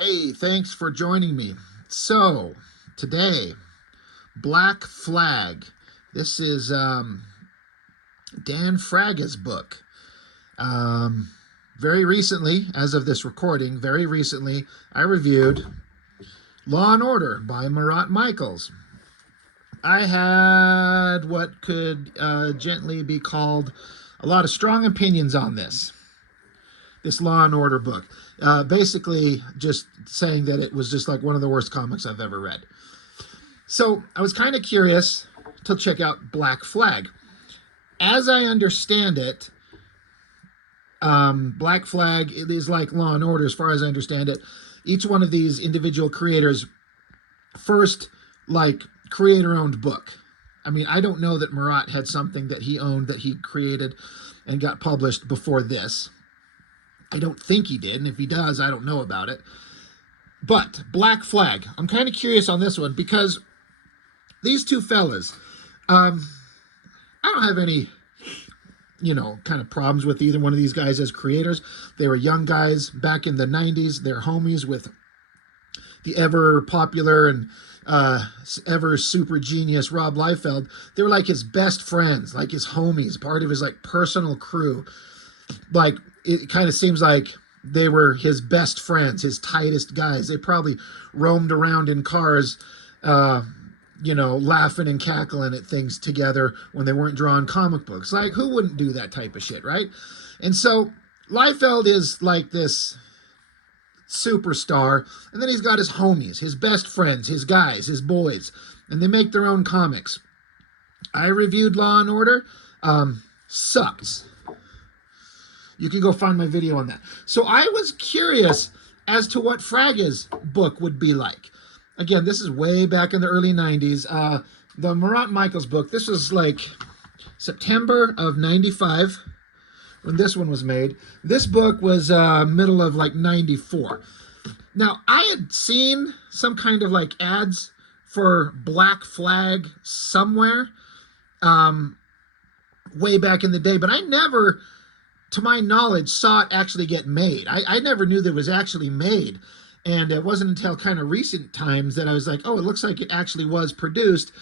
Hey, thanks for joining me. So, today, Black Flag. This is Dan Fraga's book. Um, very recently, as of this recording, very recently, I reviewed Law and Order by Marat Michaels. I had what could gently be called a lot of strong opinions on this Law and Order book. Basically, just saying that it was just like one of the worst comics I've ever read. So I was kind of curious to check out Black Flag. As I understand it, Black Flag, it is like Law and Order as far as I understand it. Each one of these individual creators first like creator-owned book. I mean, I don't know that Marat had something that he owned that he created and got published before this. I don't think he did, and if he does, I don't know about it. But Black Flag, I'm kind of curious on this one because these two fellas, I don't have any, kind of problems with either one of these guys as creators. They were young guys back in the 90s. They're homies with the ever popular and ever super genius Rob Liefeld. They were like his best friends, like his homies, part of his like personal crew. Like, it kind of seems like they were his best friends, his tightest guys. They probably roamed around in cars, laughing and cackling at things together when they weren't drawing comic books. Like, who wouldn't do that type of shit, right? And so Liefeld is like this superstar, and then he's got his homies, his best friends, his guys, his boys, and they make their own comics. I reviewed Law and Order. Sucks. You can go find my video on that. So I was curious as to what Fraga's book would be like. Again, this is way back in the early 90s. The Marat Michaels book, this was like September of 95 when this one was made. This book was middle of like 94. Now, I had seen some kind of like ads for Black Flag somewhere way back in the day, but I never, to my knowledge, saw it actually get made. I never knew that it was actually made. And it wasn't until kind of recent times that I was like, oh, it looks like it actually was produced.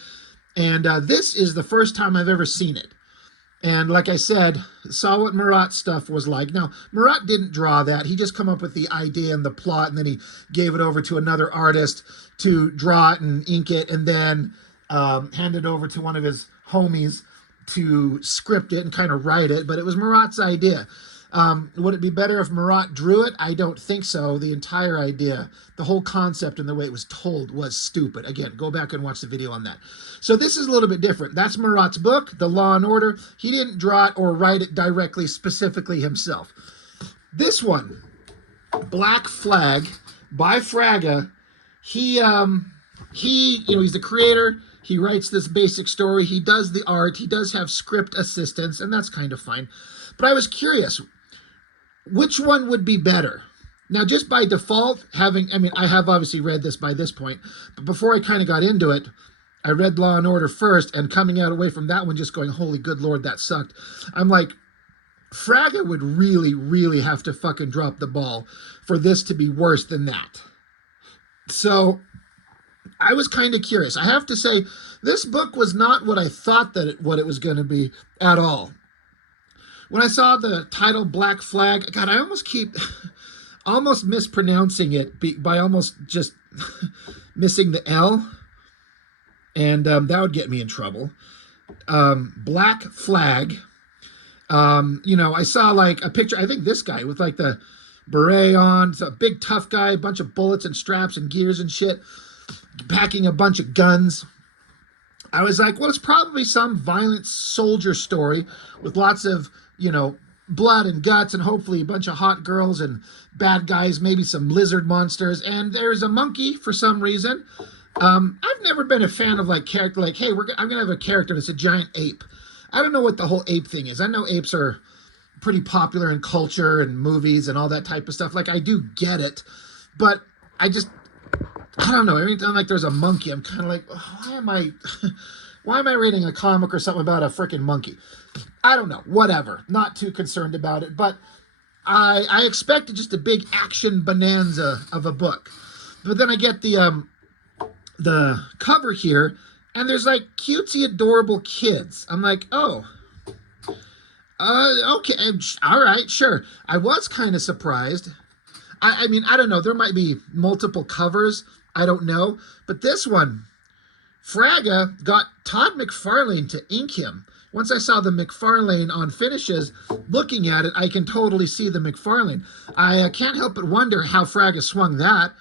And this is the first time I've ever seen it. And like I said, saw what Marat's stuff was like. Now, Marat didn't draw that. He just come up with the idea and the plot, and then he gave it over to another artist to draw it and ink it, and then hand it over to one of his homies to script it and kind of write it. But it was Marat's idea. Would it be better if Marat drew it? I don't think so. The entire idea, the whole concept and the way it was told was stupid. Again, go back and watch the video on that. So this is a little bit different. That's Marat's book, The Law and Order. He didn't draw it or write it directly, specifically himself. This one, Black Flag by Fraga, he's the creator. He writes this basic story. He does the art. He does have script assistants, and that's kind of fine. But I was curious, which one would be better? Now, just by default, I have obviously read this by this point, but before I kind of got into it, I read Law and Order first, and coming out away from that one just going, holy good Lord, that sucked. I'm like, Fraga would really, really have to fucking drop the ball for this to be worse than that. So I was kind of curious. I have to say, this book was not what I thought what it was going to be at all. When I saw the title Black Flag, God, I almost keep almost mispronouncing it by almost just missing the L. And that would get me in trouble. Black Flag. I saw like a picture, I think this guy with like the beret on. It's a big tough guy, a bunch of bullets and straps and gears and shit, packing a bunch of guns. I was like, well, it's probably some violent soldier story with lots of, blood and guts and hopefully a bunch of hot girls and bad guys, maybe some lizard monsters. And there's a monkey for some reason. I've never been a fan of like character, like, hey, I'm going to have a character that's a giant ape. I don't know what the whole ape thing is. I know apes are pretty popular in culture and movies and all that type of stuff. Like, I do get it, but I don't know. Every time like there's a monkey, I'm kind of like, why am I reading a comic or something about a freaking monkey? I don't know. Whatever. Not too concerned about it. But I expected just a big action bonanza of a book, but then I get the cover here, and there's like cutesy, adorable kids. I'm like, oh, okay, all right, sure. I was kind of surprised. I mean, I don't know. There might be multiple covers. I don't know, but this one, Fraga got Todd McFarlane to ink him. Once I saw the McFarlane on finishes, looking at it, I can totally see the McFarlane. I can't help but wonder how Fraga swung that.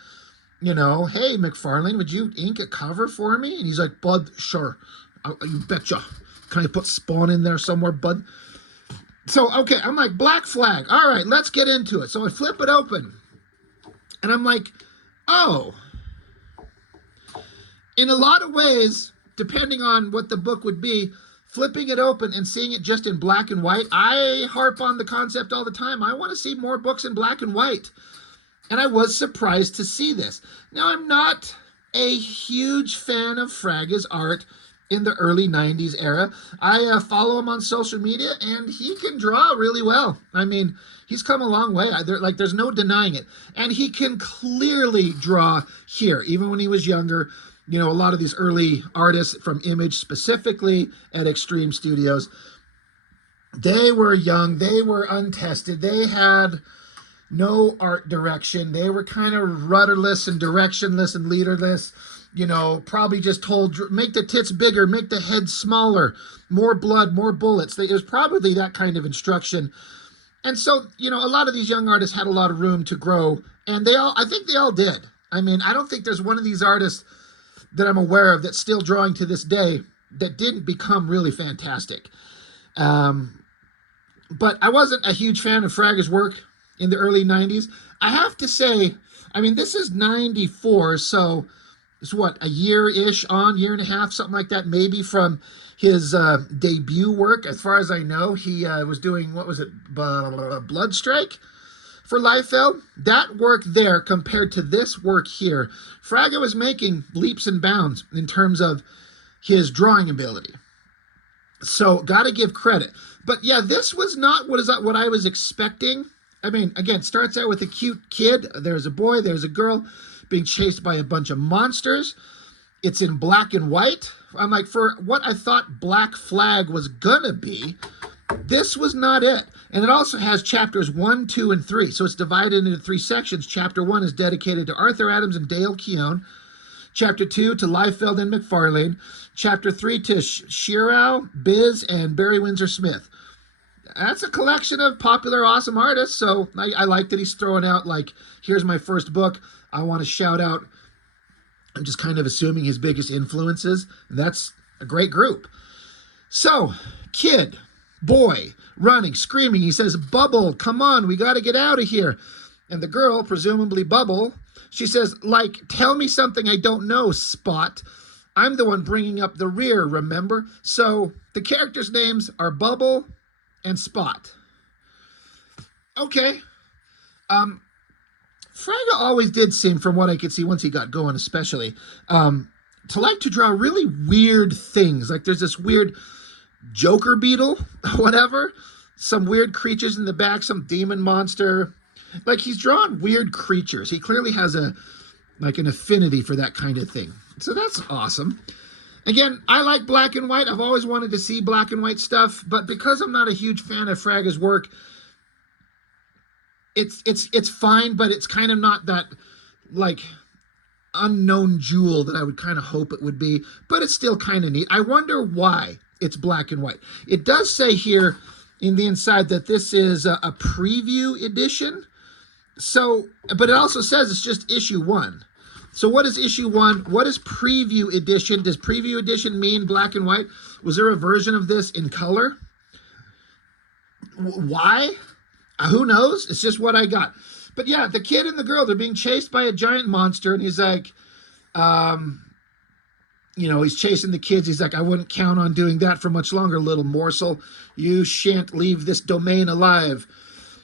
You know, hey, McFarlane, would you ink a cover for me? And he's like, Bud, sure. You betcha. Can I put Spawn in there somewhere, Bud? So, okay, I'm like, Black Flag. All right, let's get into it. So I flip it open. And I'm like, oh. In a lot of ways, depending on what the book would be, flipping it open and seeing it just in black and white, I harp on the concept all the time. I want to see more books in black and white. And I was surprised to see this. Now, I'm not a huge fan of Fraga's art in the early 90s era. I follow him on social media, and he can draw really well. I mean, he's come a long way. There's no denying it. And he can clearly draw here, even when he was younger. You know, a lot of these early artists from Image, specifically at Extreme Studios, they were young, they were untested, they had no art direction, they were kind of rudderless and directionless and leaderless, you know, probably just told, make the tits bigger, make the head smaller, more blood, more bullets. It was probably that kind of instruction. And so, you know, a lot of these young artists had a lot of room to grow, and I think they all did. I mean, I don't think there's one of these artists that I'm aware of that's still drawing to this day that didn't become really fantastic. But I wasn't a huge fan of Fraga's work in the early 90s. I have to say, I mean, this is 94, so it's what, a year-ish on, year and a half, something like that, maybe from his debut work. As far as I know, he was doing, what was it, Bloodstrike for Liefeld. That work there compared to this work here, Fraga was making leaps and bounds in terms of his drawing ability. So got to give credit. But yeah, this was not what I was expecting. I mean, again, starts out with a cute kid. There's a boy, there's a girl being chased by a bunch of monsters. It's in black and white. I'm like, for what I thought Black Flag was gonna be, this was not it. And it also has chapters 1, 2, and 3. So it's divided into 3 sections. Chapter 1 is dedicated to Arthur Adams and Dale Keown. Chapter 2 to Liefeld and McFarlane. Chapter 3 to Shirao, Biz, and Barry Windsor Smith. That's a collection of popular, awesome artists. So I like that he's throwing out, like, here's my first book. I want to shout out, I'm just kind of assuming his biggest influences. And that's a great group. So, kid, boy, running, screaming. He says, Bubble, come on, we got to get out of here. And the girl, presumably Bubble, she says, like, tell me something I don't know, Spot. I'm the one bringing up the rear, remember? So the characters' names are Bubble and Spot. Okay. Fraga always did seem, from what I could see once he got going especially, to like to draw really weird things. Like there's this weird Joker beetle, whatever, some weird creatures in the back, some demon monster. Like he's drawn weird creatures. He clearly has an affinity for that kind of thing. So that's awesome. Again, I like black and white. I've always wanted to see black and white stuff, but because I'm not a huge fan of Fraga's work, it's fine, but it's kind of not that like unknown jewel that I would kind of hope it would be, but it's still kind of neat. I wonder why it's black and white. It does say here in the inside that this is a preview edition. So, but it also says it's just issue 1. So what is issue 1? What is preview edition? Does preview edition mean black and white? Was there a version of this in color? Why? Who knows? It's just what I got. But yeah, the kid and the girl, they're being chased by a giant monster, and he's like, he's chasing the kids. He's like, I wouldn't count on doing that for much longer, little morsel. You shan't leave this domain alive.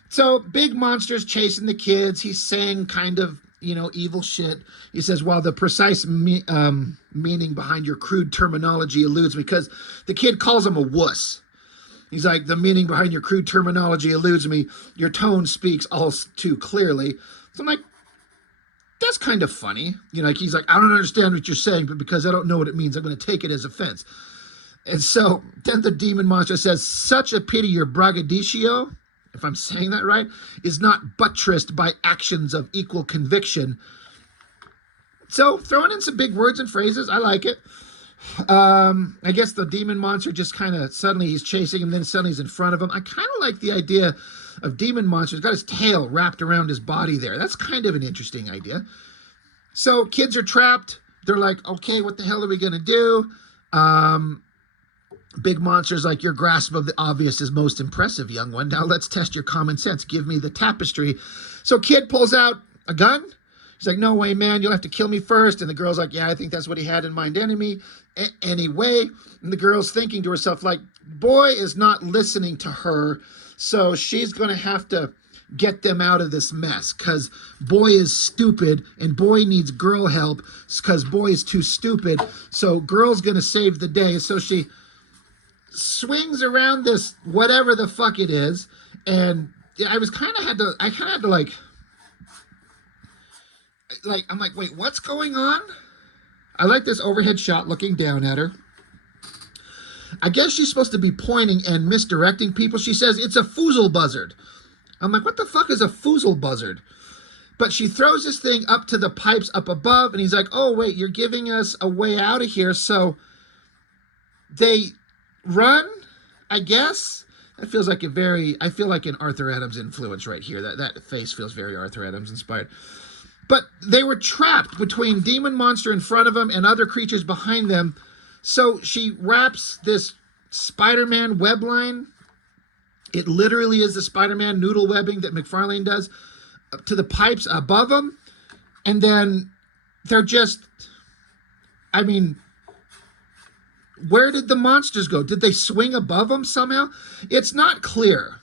So big monster's chasing the kids. He's saying kind of, evil shit. He says, while the precise meaning behind your crude terminology eludes me, because the kid calls him a wuss. He's like, the meaning behind your crude terminology eludes me. Your tone speaks all too clearly. So I'm like, that's kind of funny. You know, like he's like, I don't understand what you're saying, but because I don't know what it means, I'm going to take it as offense. And so then the demon monster says, such a pity your braggadocio, if I'm saying that right, is not buttressed by actions of equal conviction. So throwing in some big words and phrases, I like it. I guess the demon monster just kind of suddenly he's chasing him, then suddenly he's in front of him. I kind of like the idea of demon monster. He's got his tail wrapped around his body there. That's kind of an interesting idea. So kids are trapped. They're like, okay, what the hell are we going to do? Big monster's like, your grasp of the obvious is most impressive, young one. Now let's test your common sense. Give me the tapestry. So kid pulls out a gun. He's like, no way, man, you'll have to kill me first. And the girl's like, yeah, I think that's what he had in mind anyway. And the girl's thinking to herself, like, boy is not listening to her. So she's going to have to get them out of this mess because boy is stupid and boy needs girl help because boy is too stupid. So girl's going to save the day. So she swings around this whatever the fuck it is. And I kind of had to like, I'm like, wait, what's going on? I like this overhead shot looking down at her. I guess she's supposed to be pointing and misdirecting people. She says, it's a foozle buzzard. I'm like, what the fuck is a foozle buzzard? But she throws this thing up to the pipes up above, and he's like, oh, wait, you're giving us a way out of here. So they run, I guess. That feels like I feel like an Arthur Adams influence right here. That face feels very Arthur Adams inspired. But they were trapped between demon monster in front of them and other creatures behind them. So she wraps this Spider-Man web line. It literally is the Spider-Man noodle webbing that McFarlane does to the pipes above them. And then they're just, I mean, where did the monsters go? Did they swing above them somehow? It's not clear.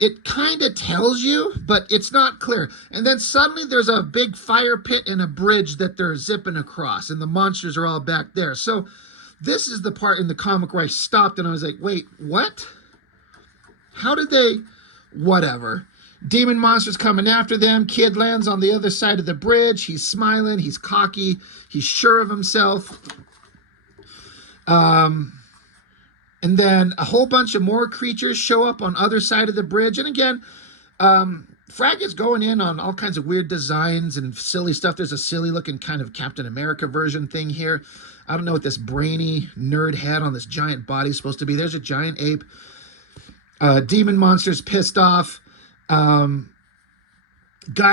It kind of tells you, but it's not clear. And then suddenly there's a big fire pit and a bridge that they're zipping across, and the monsters are all back there. So this is the part in the comic where I stopped and I was like, wait, what? How did they? Whatever. Demon monster's coming after them. Kid lands on the other side of the bridge. He's smiling. He's cocky. He's sure of himself. And then a whole bunch of more creatures show up on other side of the bridge. And again, Fragas going in on all kinds of weird designs and silly stuff. There's a silly looking kind of Captain America version thing here. I don't know what this brainy nerd head on this giant body is supposed to be. There's a giant ape. Demon monster's pissed off. Guy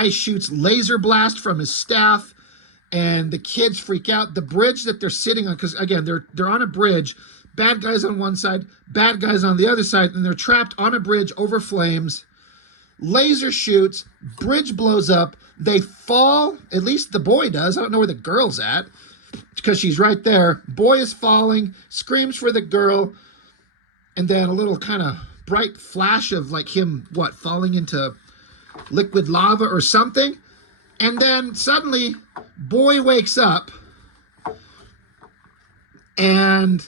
shoots laser blast from his staff. And the kids freak out. The bridge that they're sitting on, because again, they're on a bridge. Bad guys on one side, bad guys on the other side, and they're trapped on a bridge over flames. Laser shoots, bridge blows up. They fall, at least the boy does. I don't know where the girl's at because she's right there. Boy is falling, screams for the girl, and then a little kind of bright flash of like him, falling into liquid lava or something. And then suddenly, boy wakes up, and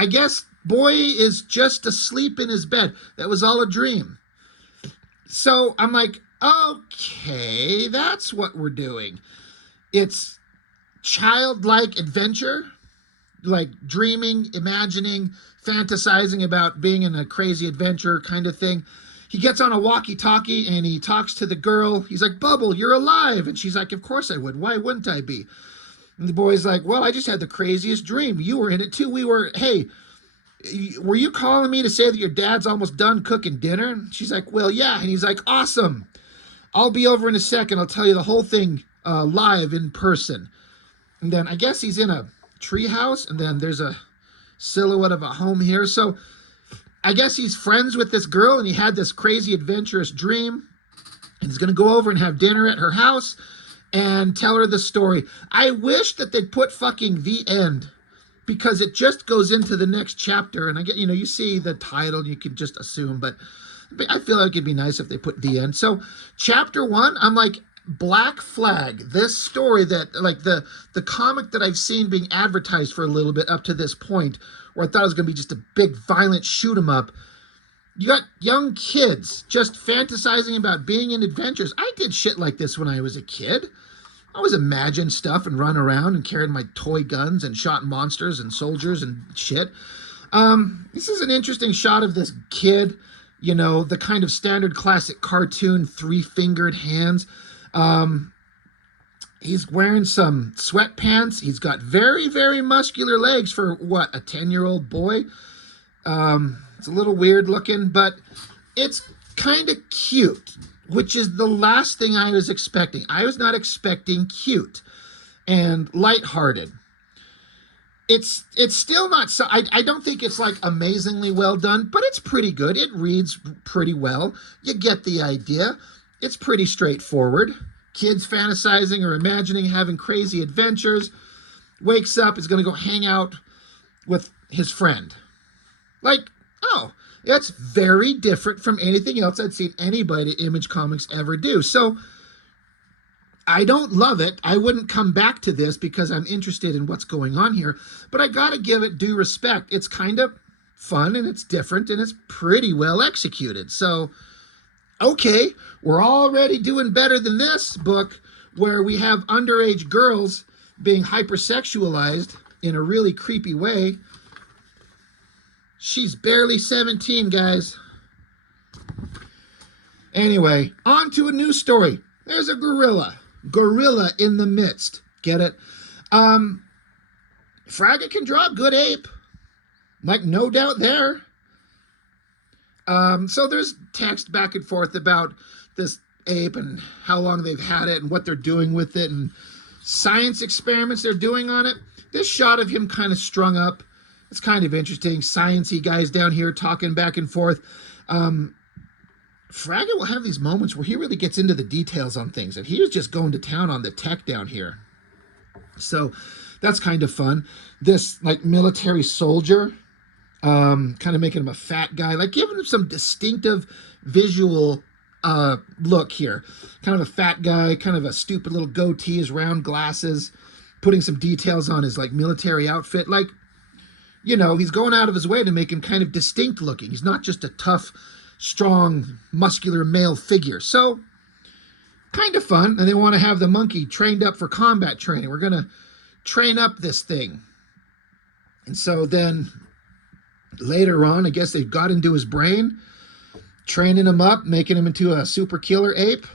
I guess boy is just asleep in his bed. That was all a dream. So I'm like, okay, that's what we're doing. It's childlike adventure, like dreaming, imagining, fantasizing about being in a crazy adventure kind of thing. He gets on a walkie-talkie and he talks to the girl. He's like, Bubble, you're alive. And she's like, of course I would. Why wouldn't I be? And the boy's like, well, I just had the craziest dream. You were in it too. Hey, were you calling me to say that your dad's almost done cooking dinner? And she's like, well, yeah. And he's like, awesome. I'll be over in a second. I'll tell you the whole thing live in person. And then I guess he's in a treehouse. And then there's a silhouette of a home here. So I guess he's friends with this girl and he had this crazy adventurous dream. And he's going to go over and have dinner at her house and tell her the story. I wish that they'd put fucking the end, because it just goes into the next chapter. And I get, you see the title, you can just assume, but I feel like it'd be nice if they put the end. So chapter 1, I'm like, Black Flag, this story that, like, the comic that I've seen being advertised for a little bit up to this point, where I thought it was going to be just a big violent shoot 'em up. You got young kids just fantasizing about being in adventures. I did shit like this when I was a kid. I always imagined stuff and run around and carried my toy guns and shot monsters and soldiers and shit. This is an interesting shot of this kid, you know, the kind of standard classic cartoon three-fingered hands. He's wearing some sweatpants. He's got very, very muscular legs for, what, a 10-year-old boy? It's a little weird looking, but it's kind of cute, which is the last thing I was expecting. I was not expecting cute and lighthearted. It's still not so, I don't think it's like amazingly well done, but it's pretty good. It reads pretty well. You get the idea. It's pretty straightforward. Kids fantasizing or imagining having crazy adventures. Wakes up, is going to go hang out with his friend. Like, oh, it's very different from anything else I'd seen anybody at Image Comics ever do. So I don't love it. I wouldn't come back to this because I'm interested in what's going on here, but I got to give it due respect. It's kind of fun and it's different and it's pretty well executed. So, okay, we're already doing better than this book where we have underage girls being hypersexualized in a really creepy way. She's barely 17, guys. Anyway, on to a new story. There's a gorilla. Gorilla in the midst. Get it? Fraga can draw a good ape. Like, no doubt there. So there's text back and forth about this ape and how long they've had it and what they're doing with it and science experiments they're doing on it. This shot of him kind of strung up. It's kind of interesting. Science-y guys down here talking back and forth. Fraga will have these moments where he really gets into the details on things. And he was just going to town on the tech down here. So that's kind of fun. This, like, military soldier, kind of making him a fat guy. Like, giving him some distinctive visual look here. Kind of a fat guy, kind of a stupid little goatee, his round glasses. Putting some details on his, like, military outfit. Like, you know, he's going out of his way to make him kind of distinct looking. He's not just a tough, strong, muscular male figure. So, kind of fun. And they want to have the monkey trained up for combat training. We're going to train up this thing. And so then, later on, I guess they've got into his brain, training him up, making him into a super killer ape.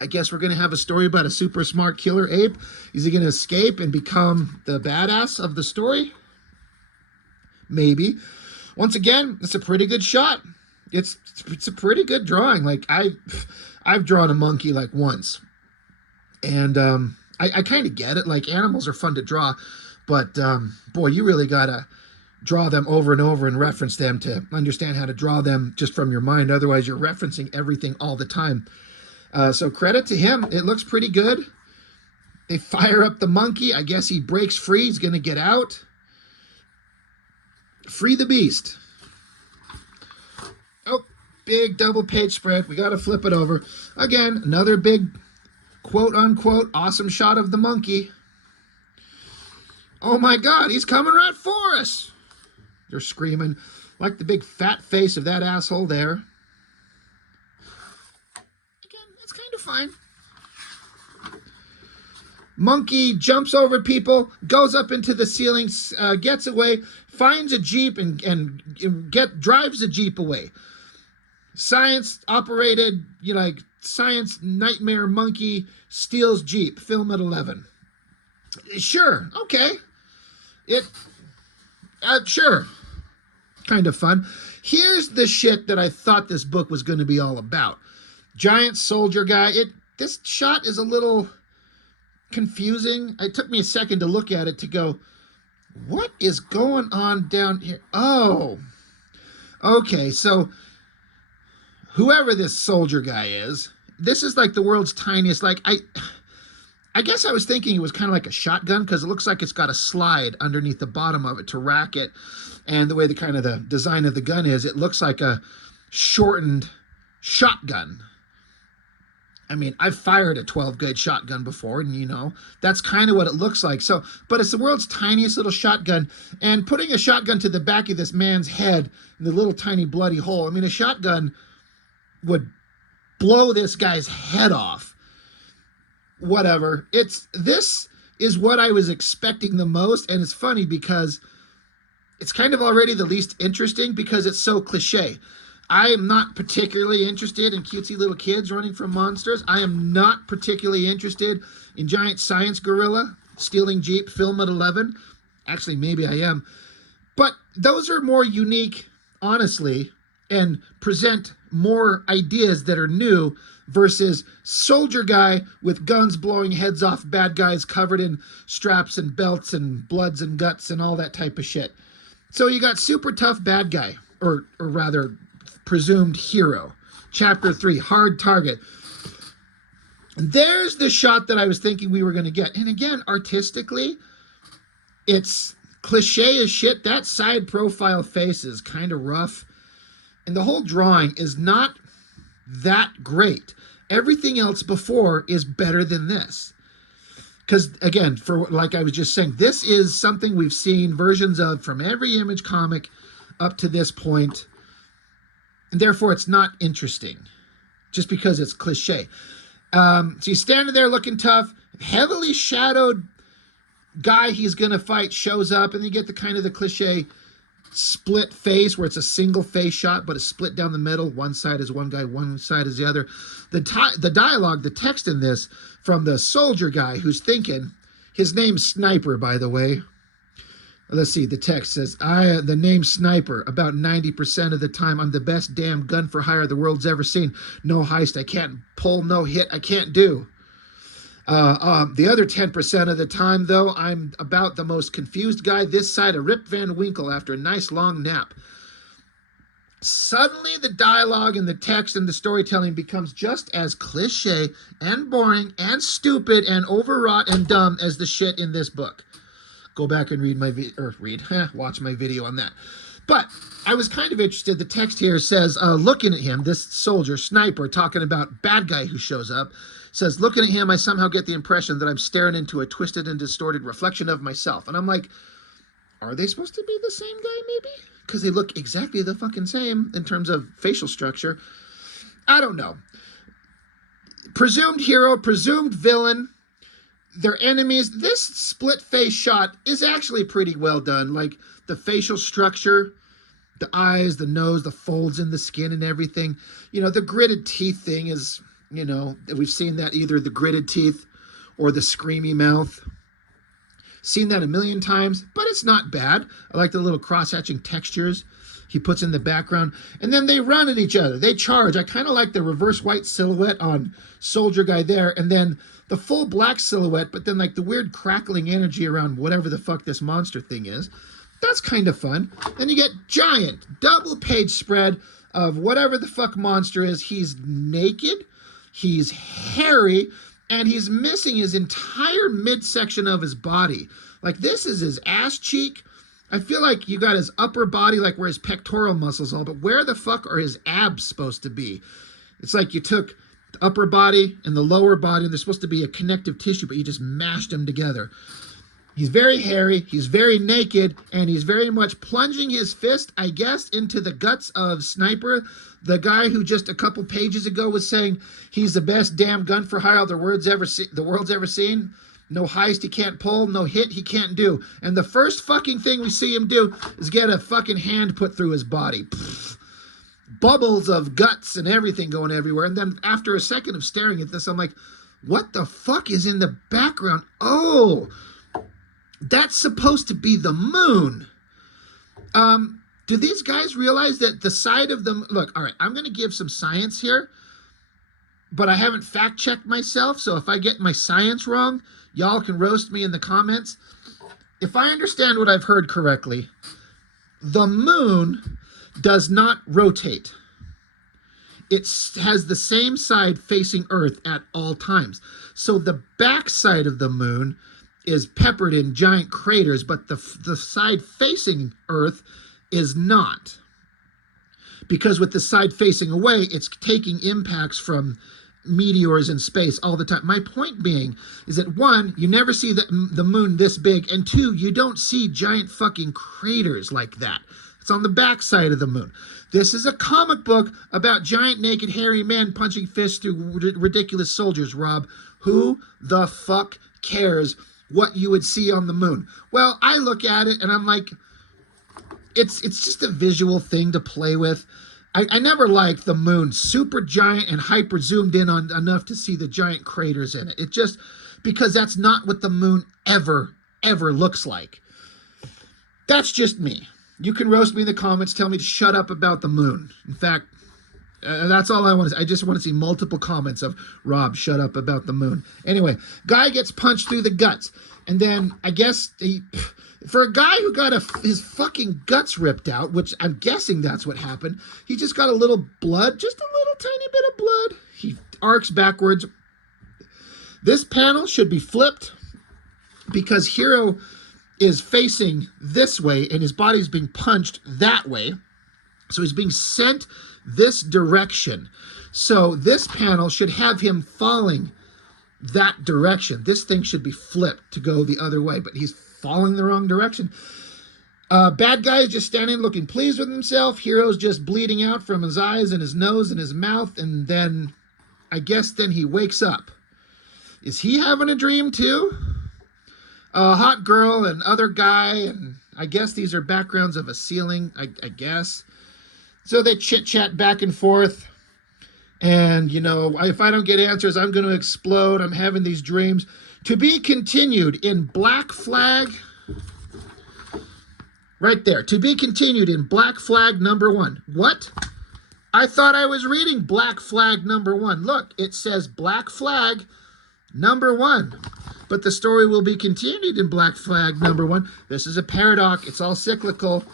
I guess we're going to have a story about a super smart killer ape. Is he going to escape and become the badass of the story? Maybe. Once again, it's a pretty good shot. It's a pretty good drawing. Like, I've drawn a monkey like once, and I kind of get it. Like, animals are fun to draw, but boy, you really gotta draw them over and over and reference them to understand how to draw them just from your mind. Otherwise, you're referencing everything all the time. So credit to him. It looks pretty good. They fire up the monkey. I guess he breaks free. He's gonna get out. Free the beast. Oh, big double page spread. We got to flip it over. Again, another big quote-unquote awesome shot of the monkey. Oh my God, he's coming right for us. They're screaming like the big fat face of that asshole there. Again, it's kind of fine. Monkey jumps over people, goes up into the ceiling, gets away, finds a Jeep and drives the Jeep away. Science operated, you know, like science nightmare monkey steals Jeep. Film at 11. Sure, okay. Sure. Kind of fun. Here's the shit that I thought this book was going to be all about. Giant soldier guy. This shot is a little confusing. It took me a second to look at it to go, what is going on down here? Oh, okay. So whoever this soldier guy is, this is like the world's tiniest, like, I guess I was thinking it was kind of like a shotgun because it looks like it's got a slide underneath the bottom of it to rack it. And the way the kind of the design of the gun is, it looks like a shortened shotgun. I mean, I've fired a 12 gauge shotgun before, and that's kind of what it looks like. So, but it's the world's tiniest little shotgun, and putting a shotgun to the back of this man's head in the little tiny bloody hole. I mean, a shotgun would blow this guy's head off. Whatever. This is what I was expecting the most, and it's funny because it's kind of already the least interesting because it's so cliche. I am not particularly interested in cutesy little kids running from monsters. I am not particularly interested in giant science gorilla stealing Jeep, film at 11. Actually, maybe I am. But those are more unique, honestly, and present more ideas that are new versus soldier guy with guns blowing heads off bad guys covered in straps and belts and bloods and guts and all that type of shit. So you got super tough bad guy, or rather presumed hero. Chapter 3, hard target. There's the shot that I was thinking we were going to get. And again, artistically, it's cliche as shit. That side profile face is kind of rough. And the whole drawing is not that great. Everything else before is better than this. Because, again, for like I was just saying, this is something we've seen versions of from every Image comic up to this point. And therefore, it's not interesting. Just because it's cliche. So he's standing there looking tough. Heavily shadowed guy he's going to fight shows up. And you get the kind of the cliche split face where it's a single face shot, but it's split down the middle. One side is one guy, one side is the other. The dialogue, the text in this from the soldier guy who's thinking, his name's Sniper, by the way. Let's see, the text says, the name Sniper, about 90% of the time, I'm the best damn gun for hire the world's ever seen. No heist I can't pull, no hit I can't do. The other 10% of the time, though, I'm about the most confused guy this side of Rip Van Winkle after a nice long nap. Suddenly the dialogue and the text and the storytelling becomes just as cliche and boring and stupid and overwrought and dumb as the shit in this book. Go back and watch my video on that. But I was kind of interested. The text here says, looking at him, this soldier, Sniper, talking about bad guy who shows up, says, looking at him, I somehow get the impression that I'm staring into a twisted and distorted reflection of myself. And I'm like, are they supposed to be the same guy, maybe? Because they look exactly the fucking same in terms of facial structure. I don't know. Presumed hero, presumed villain. Their enemies. This split face shot is actually pretty well done. Like the facial structure, the eyes, the nose, the folds in the skin and everything. The gritted teeth thing is, we've seen that either the gritted teeth or the screamy mouth. Seen that a million times, but it's not bad. I like the little cross-hatching textures he puts in the background. And then they run at each other. They charge. I kind of like the reverse white silhouette on soldier guy there. And then the full black silhouette, but then like the weird crackling energy around whatever the fuck this monster thing is. That's kind of fun. Then you get giant double page spread of whatever the fuck monster is. He's naked, he's hairy, and he's missing his entire midsection of his body. Like this is his ass cheek. I feel like you got his upper body, like where his pectoral muscles are, but where the fuck are his abs supposed to be? It's like you took the upper body and the lower body, and they're supposed to be a connective tissue, but you just mashed them together. He's very hairy, he's very naked, and he's very much plunging his fist, I guess, into the guts of Sniper, the guy who just a couple pages ago was saying he's the best damn gun for hire the world's ever seen. No heist he can't pull, no hit he can't do. And the first fucking thing we see him do is get a fucking hand put through his body. Pfft. Bubbles of guts and everything going everywhere. And then after a second of staring at this, I'm like, what the fuck is in the background? Oh, that's supposed to be the moon. Do these guys realize that the side of them... Look, all right, I'm going to give some science here, but I haven't fact-checked myself, so if I get my science wrong, y'all can roast me in the comments. If I understand what I've heard correctly, the moon does not rotate. It has the same side facing Earth at all times. So the back side of the moon is peppered in giant craters, but the side facing Earth is not. Because with the side facing away, it's taking impacts from meteors in space all the time. My point being is that one, you never see the moon this big, and two, you don't see giant fucking craters like that. It's on the backside of the moon. This is a comic book about giant naked hairy men punching fists through ridiculous soldiers, Rob. Who the fuck cares what you would see on the moon? Well, I look at it and I'm like, it's just a visual thing to play with. I never liked the moon super giant and hyper zoomed in on enough to see the giant craters in it. It just, because that's not what the moon ever looks like. That's just me. You can roast me in the comments, tell me to shut up about the moon. In fact, that's all I want to see. I just want to see multiple comments of, Rob, shut up about the moon. Anyway, guy gets punched through the guts. And then I guess for a guy who got his fucking guts ripped out, which I'm guessing that's what happened, he just got a little blood, just a little tiny bit of blood. He arcs backwards. This panel should be flipped because Hero is facing this way and his body's being punched that way. So he's being sent this direction. So this panel should have him falling that direction. This thing should be flipped to go the other way, but he's falling the wrong direction. Bad guy is just standing looking pleased with himself. Hero's just bleeding out from his eyes and his nose and his mouth, and then I guess then he wakes up. Is he having a dream too? A hot girl and other guy, and I guess these are backgrounds of a ceiling, I guess. So they chit-chat back and forth. And, you know, if I don't get answers, I'm going to explode. I'm having these dreams. To be continued in Black Flag. Right there. To be continued in Black Flag #1. What? I thought I was reading Black Flag #1. Look, it says Black Flag #1. But the story will be continued in Black Flag #1. This is a paradox. It's all cyclical.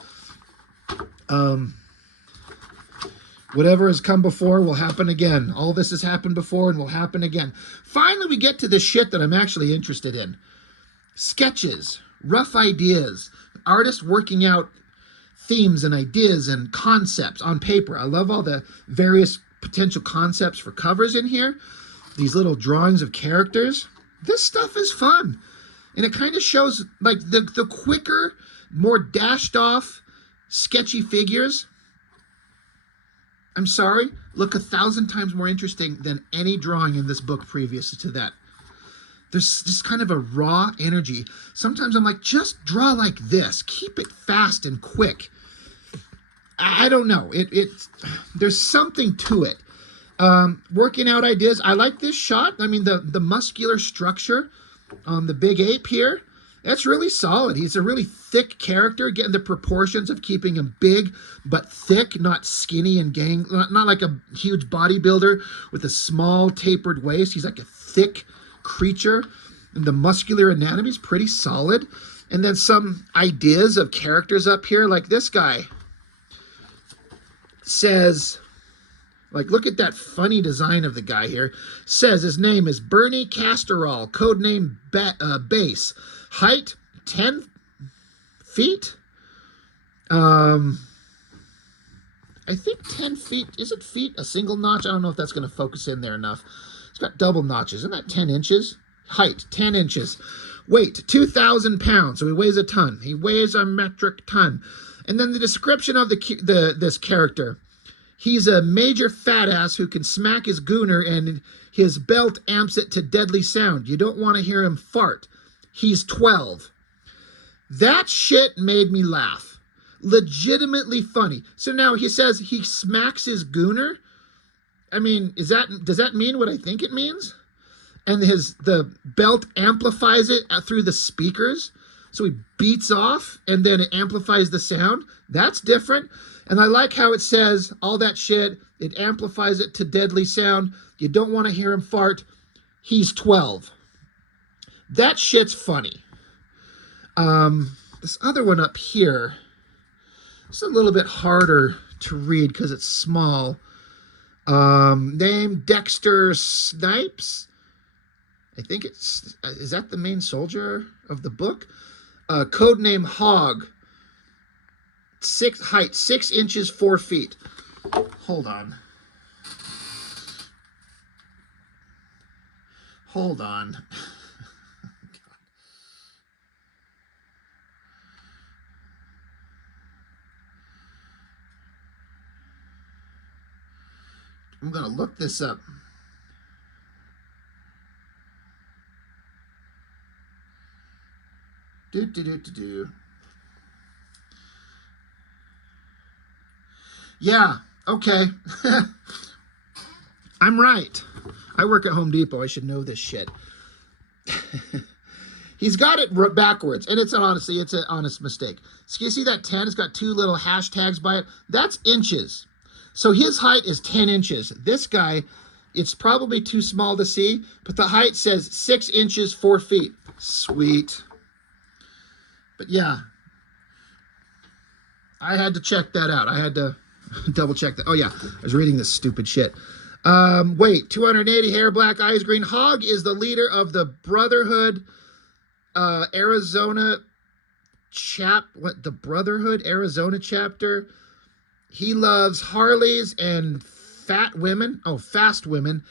Whatever has come before will happen again. All this has happened before and will happen again. Finally, we get to the shit that I'm actually interested in. Sketches, rough ideas, artists working out themes and ideas and concepts on paper. I love all the various potential concepts for covers in here. These little drawings of characters. This stuff is fun. And it kind of shows like the quicker, more dashed off, sketchy figures, I'm sorry, look 1,000 times more interesting than any drawing in this book previous to that. There's just kind of a raw energy. Sometimes I'm like, just draw like this. Keep it fast and quick. I don't know. There's something to it. Working out ideas. I like this shot. I mean, the muscular structure on the big ape here, that's really solid. He's a really thick character, getting the proportions of keeping him big but thick, not skinny and not like a huge bodybuilder with a small tapered waist. He's like a thick creature, and the muscular anatomy is pretty solid. And then some ideas of characters up here, like this guy says, like, look at that funny design of the guy here. Says his name is Bernie Castorall, codename Base. Height, 10 feet? I think 10 feet. Is it feet? A single notch? I don't know if that's going to focus in there enough. It's got double notches. Isn't that 10 inches? Height, 10 inches. Weight, 2,000 pounds. So he weighs a ton. He weighs a metric ton. And then the description of this character. He's a major fat ass who can smack his gooner and his belt amps it to deadly sound. You don't want to hear him fart. He's 12. That shit made me laugh. Legitimately funny. So now he says he smacks his gooner. I mean, does that mean what I think it means? And the belt amplifies it through the speakers. So he beats off and then it amplifies the sound. That's different. And I like how it says all that shit. It amplifies it to deadly sound. You don't want to hear him fart. He's 12. That shit's funny. This other one up here, it's a little bit harder to read because it's small. Name Dexter Snipes. I think is that the main soldier of the book? Codename Hog. Height 6 inches 4 feet. Hold on. Hold on. I'm going to look this up. Yeah, okay. I'm right. I work at Home Depot. I should know this shit. He's got it backwards, and it's an honest mistake. So you see that 10? It's got 2 little hashtags by it. That's inches. So his height is 10 inches. This guy, it's probably too small to see, but the height says 6 inches, 4 feet. Sweet. But yeah, I had to check that out. I had to double check that. Oh yeah, I was reading this stupid shit. Wait, 280, hair black, eyes green. Hog is the leader of the Brotherhood, Arizona the Brotherhood Arizona chapter. He loves Harleys and fat women. Oh, fast women.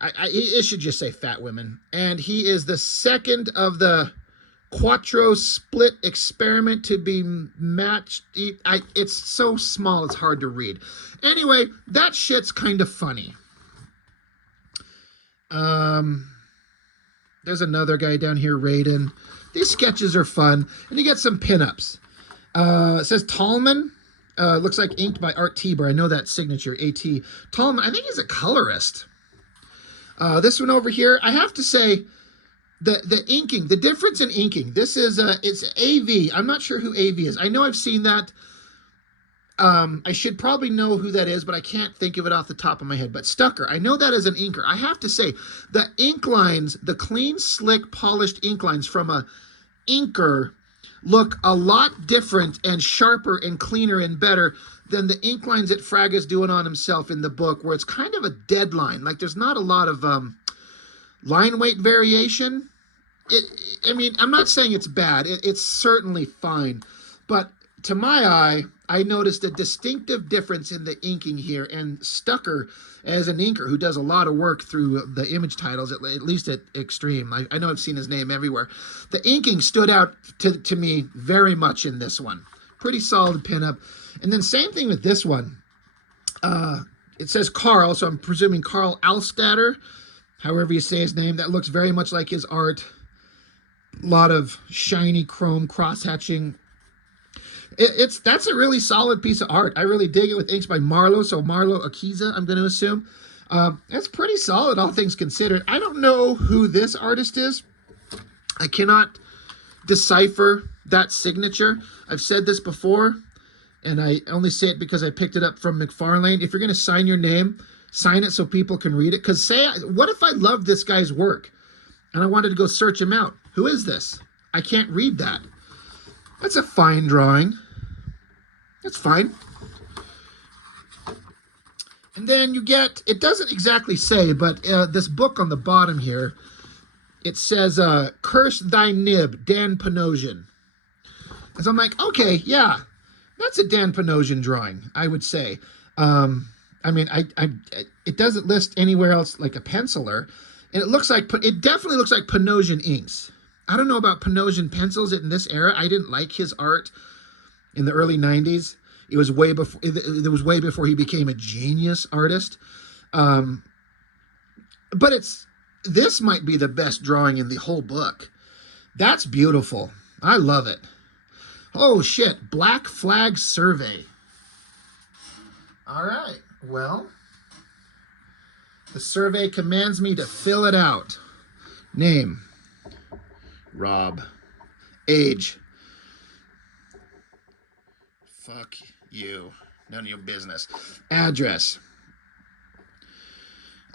It should just say fat women. And he is the second of the Quattro split experiment to be matched. It's so small, it's hard to read. Anyway, that shit's kind of funny. There's another guy down here, Raiden. These sketches are fun. And you get some pinups. It says Tallman. Looks like inked by Art Tieber. I know that signature, A.T. Tallman, I think he's a colorist. This one over here, I have to say, the inking, the difference in inking. This is it's AV. I'm not sure who AV is. I know I've seen that. I should probably know who that is, but I can't think of it off the top of my head. But Stucker, I know that as an inker. I have to say, the ink lines, the clean, slick, polished ink lines from a inker look a lot different and sharper and cleaner and better than the ink lines that Fragas doing on himself in the book, where it's kind of a dead line. Like there's not a lot of line weight variation. I mean, I'm not saying it's bad. It's certainly fine. But to my eye, I noticed a distinctive difference in the inking here. And Stucker, as an inker who does a lot of work through the image titles, at least at Extreme, I know I've seen his name everywhere. The inking stood out to me very much in this one. Pretty solid pinup. And then same thing with this one. It says Carl, so I'm presuming Carl Alstatter, however you say his name. That looks very much like his art. A lot of shiny chrome cross-hatching. That's a really solid piece of art. I really dig it, with inks by Marlo. So Marlo Akiza, I'm going to assume. That's pretty solid, all things considered. I don't know who this artist is. I cannot decipher that signature. I've said this before, and I only say it because I picked it up from McFarlane. If you're going to sign your name, sign it so people can read it. Because what if I love this guy's work and I wanted to go search him out? Who is this? I can't read that. That's a fine drawing. That's fine. And then you get, it doesn't exactly say, but this book on the bottom here, it says, Curse Thy Nib, Dan Panosian. And so I'm like, okay, yeah, that's a Dan Panosian drawing, I would say. I mean, it doesn't list anywhere else like a penciler. And it definitely looks like Panosian inks. I don't know about Panosian pencils in this era. I didn't like his art in the early 90s. It was way before he became a genius artist. But this might be the best drawing in the whole book. That's beautiful. I love it. Oh shit, Black Flag Survey. All right, well, the survey commands me to fill it out. Name, Rob. Age, fuck you, none of your business. Address,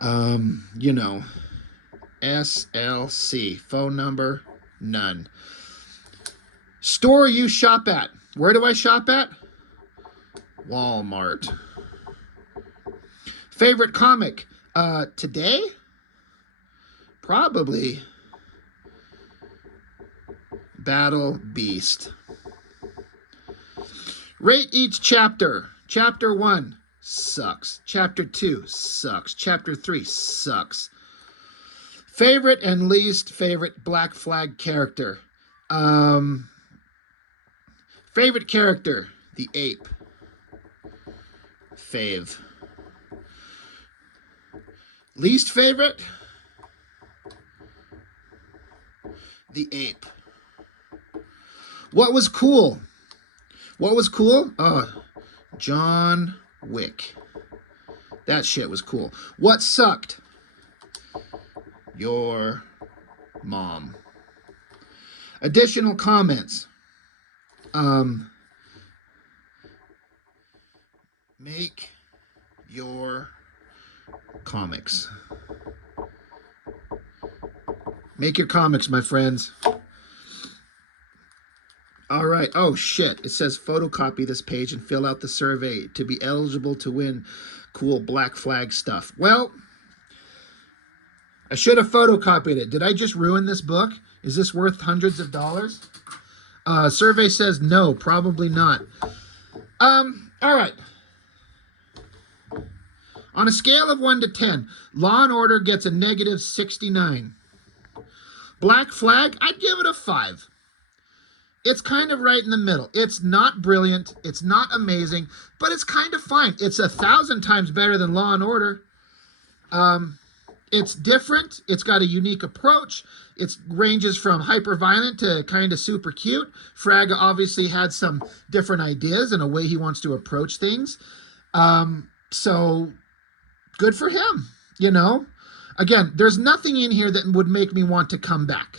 you know, SLC. Phone number, none. Store you shop at. Where do I shop at? Walmart. Favorite comic? Today? Probably Battle Beast. Rate each chapter. Chapter 1 sucks. Chapter 2 sucks. Chapter 3 sucks. Favorite and least favorite Black Flag character. Um, Favorite character, the ape. Fave. Least favorite, the ape. What was cool? What was cool? John Wick. That shit was cool. What sucked? Your mom. Additional comments. Make your comics. Make your comics, my friends. All right. Oh, shit. It says photocopy this page and fill out the survey to be eligible to win cool Black Flag stuff. Well, I should have photocopied it. Did I just ruin this book? Is this worth hundreds of dollars? Survey says no, probably not. All right. On a scale of 1 to 10, Law and Order gets a negative 69. Black Flag, I'd give it a 5. It's kind of right in the middle. It's not brilliant. It's not amazing, but it's kind of fine. It's 1,000 times better than Law and Order. It's different. It's got a unique approach. It ranges from hyper violent to kind of super cute. Fraga obviously had some different ideas and a way he wants to approach things. So good for him, you know. Again, there's nothing in here that would make me want to come back.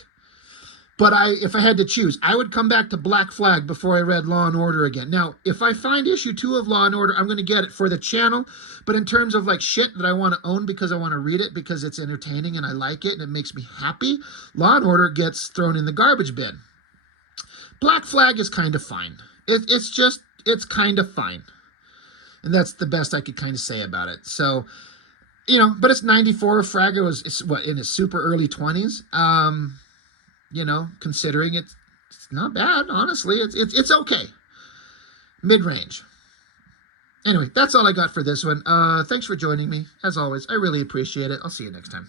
But if I had to choose, I would come back to Black Flag before I read Law and Order again. Now, if I find issue 2 of Law and Order, I'm going to get it for the channel. But in terms of like shit that I want to own because I want to read it because it's entertaining and I like it and it makes me happy, Law and Order gets thrown in the garbage bin. Black Flag is kind of fine. It's kind of fine. And that's the best I could kind of say about it. So, you know, but it's 94. Fraga was, in his super early 20s. You know, considering it's not bad, honestly. It's okay. Mid-range. Anyway, that's all I got for this one. Thanks for joining me. As always, I really appreciate it. I'll see you next time.